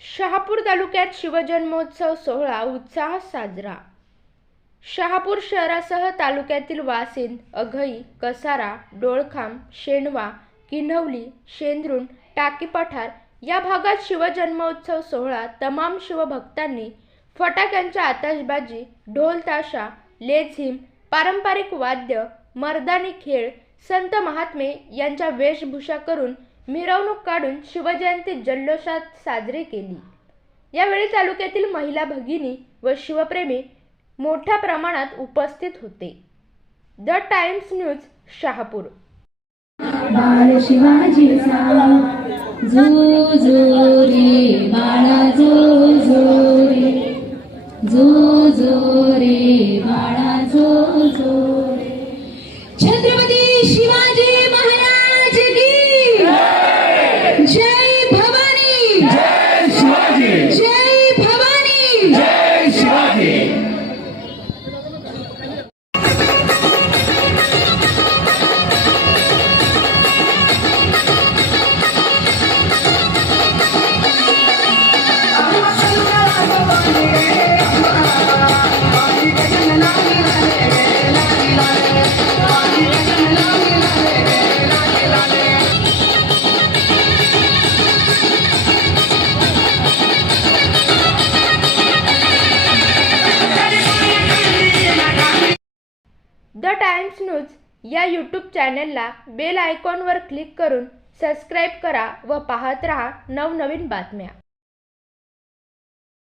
शहापूर तालुक्यात शिवजन्मोत्सव सोहळा उत्साहात साजरा। शहापूर शहरासह तालुक्यातील वासिंद, अघई, कसारा, डोळखाम, शेणवा, किन्हवली, शेंद्रुण, टाकी पठार या भागात शिवजन्मोत्सव सोहळा तमाम शिवभक्तांनी फटाक्यांच्या आतषबाजी, ढोल ताशा, लेझीम, पारंपरिक वाद्य, मर्दानी खेळ, संत महात्मे यांच्या वेशभूषा करून मिरवणूक काढून शिवजयंती जल्लोषात साजरी केली। यावेळी तालुक्यातील महिला भगिनी व शिवप्रेमी मोठ्या प्रमाणात उपस्थित होते। The times news, Shahapur. बाळ शिवाजीचा जो जो रे बाळा जो जो रे, जो जो रे बाळा जो जो रे। छत्रपती शिवाजी महाराज की जय भवानी, जय शिवाजी, जय भवानी, जय शिवाजी। द टाइम्स न्यूज या यूट्यूब चॅनलला बेल आयकॉनवर क्लिक करून सबस्क्राईब करा व पाहत रहा नवनवीन बातम्या।